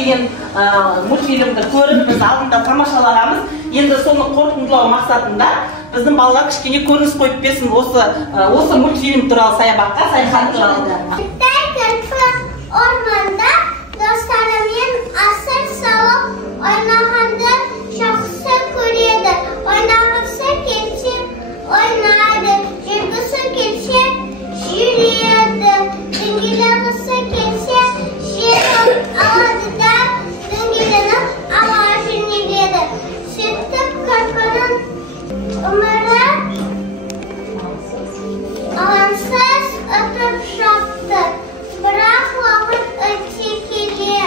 деген мультфильмді көріп, біз алдында тамашалағанбыз. Енді соны қорытындылау мақсатында біздің балалар кішкене көрініс қойып берсін осы мультфильм туралы саябаққа, саяхат туралы. Ormanda dostlarımın asır salıp oynağında şahsı körüydü. Oynağısı keçi oynardı. Jirgisi keçi jürüyordu. Dingilabısı keçi jir aladı da dingilanıp ağacını yedi. Süttüp kırpının umarı alansız ötüp şaptı. Bırak vakit öteki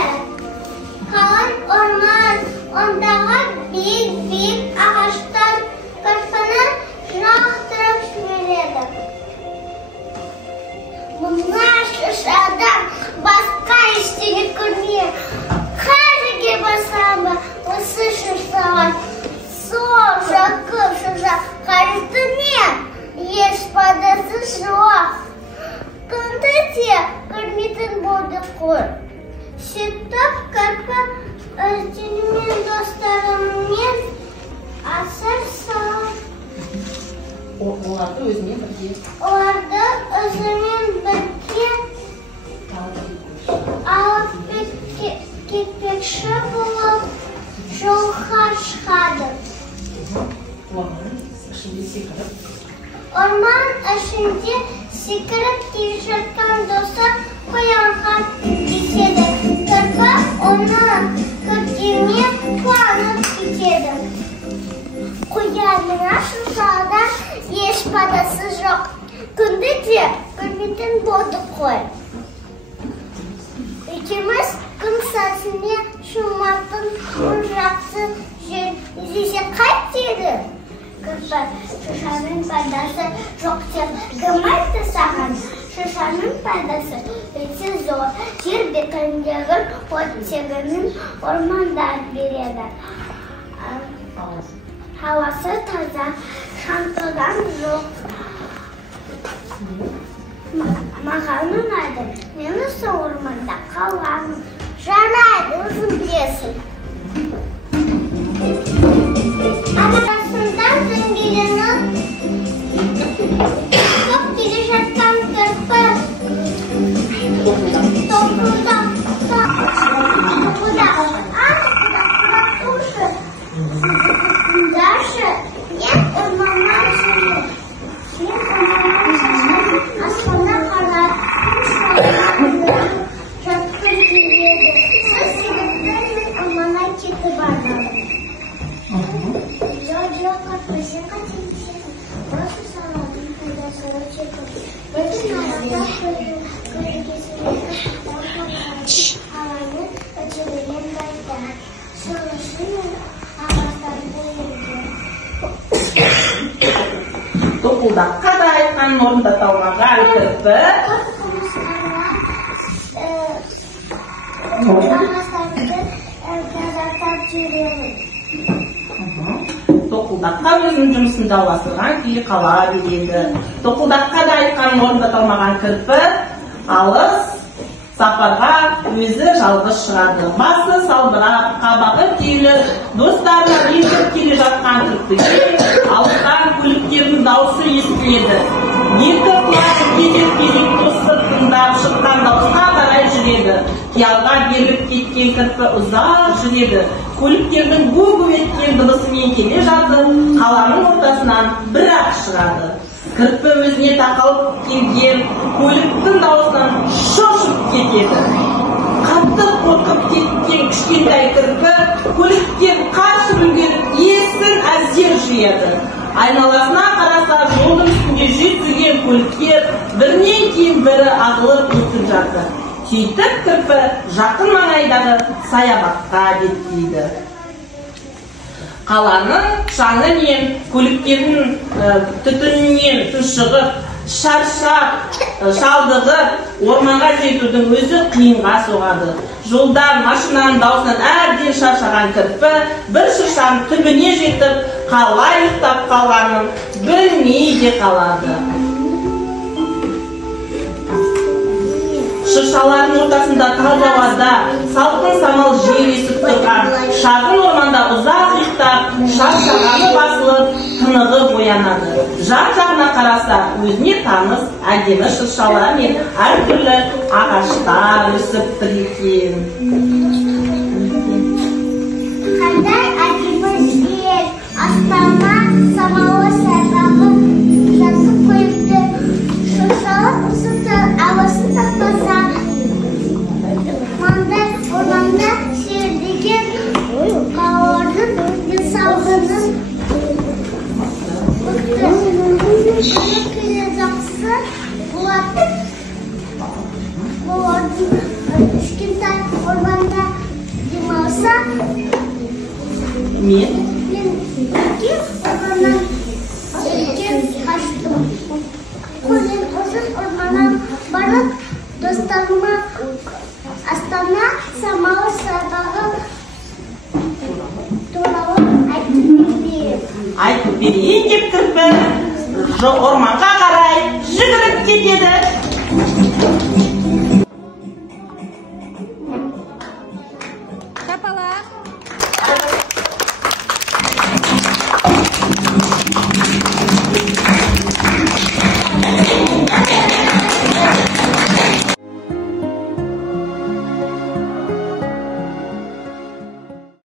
kalan orman, ondağı büyük ağaçlar kırpını rahattırıp sürüyordu. Bunlar şuşadan başka işleri görmüyor. Her gibi sabah ısı şuşalar, soğuk, şakır şuşa, karıştırmıyor. Еш падасы жоқ. Күндіде көрмейтін болдық қой. Сөйтіп кірпі өзіммен достарыммен асыр салып. Оларды өзімен бірге? Оларды өзімен бірге алып кетпекші болып жолға шығады. Orman içinde sekirip geçirken dostu koyanğa geçedi. Kırpı onun kırptığını kullanıp geçedi. Koyanına şu sağda еш padası yok. Gündüzce görmeden boğduk koy. İkimiz gün sesini şu martın kırraksı yüzüse kaçtıydı. Kırpı şuşanın padası çok gımardı sağın. Şuşanın padası içi zor. Yer bekanlığı otçağının ormandan biriydi. Havası taze, şantıdan yok. Mağanın adı, nenesi ormanda kalan, жарайды, uzun diyesin. Arasından zengilenin çok gelişerken kırpı topuda tuşu daşı yen ormanlar şimdi aslında kadar çok geliyordu. Söz sebeplerinin ormana çıktı bardağı. Yok katmışı kaçırmışı. Burası sağladığım köyden sonra çıkıp. Bütün hayatlar gölgesinde havanın açılığının başlar. Sonuçluyor ağaçlarında yürüyor. Topuldakka da айтқан орындатылмаған кірпі Тоқылдаққа өзінің жұмысын жалғастырған күйі қала береді. Тоқылдаққа да айтқан орындатылмаған кірпі алыс сапарға өзі жалғыз шығады. Басы салбырап, қабағы түйіліп, достарына ертіп келе жатқан кірпіге алыстан көліктердің дауысы естіледі. Екі құлағы кезек-кезек тосып тыңдап шыққан дауысқа қарай жүреді. Қиялға беріліп кеткен кірпі ұзақ жүреді. Көліктердің гу-гу еткен дыбысымен келе жатып, қаланың ортасынан бір-ақ шығады. Кірпі өзіне тақалып келген көліктің дауысынан шошып кетеді. Қатты қорқып кеткен кішкентай кірпі көліктен қашып үлгеріп есін әзер жияды. Айналасына қараса, жолдың үстінде жүзген көліктер бірінен кейін бірі ағылып өтіп жатыр. Сөйтіп кірпі жақын маңайдағы саябаққа беттейді. Қаланың шаңы мен көліктердің түтінінен тұншығып, шаршап, шалдығып, орманға жетудің өзі қиынға соғады. Жолдан, машинаның даусынан әбден шаршаған кірпі бір шыршаның түбіне жетіп, қалай ұйықтап қалғанын білмей де қалады. Шыршалардың ортасында таза ауада салқын самал жел есіп тұрған шағын орманда ұзақ ұйықтап, шаршағаны басылып, тынығып оянады. Жан-жағына қараса, өзіне таныс әдемі шыршалар мен әртүрлі ағаштар өсіп тұр екен. Қандай әдемі жел, аспанға самалы сарбағы жазып қойыпты. Шыршалар ұсыты ауасын таппаса, орманда сердеген қауырдың денсаулығының күні жақсы болады. Кішкентай орманда демалса, Мен орманнан қаштым. Қолен ұзын орманнан барып, достарыма Астана самалы сарбағы туралы айтып берейін деп кірпі орманға қарай жүгіріп кетеді.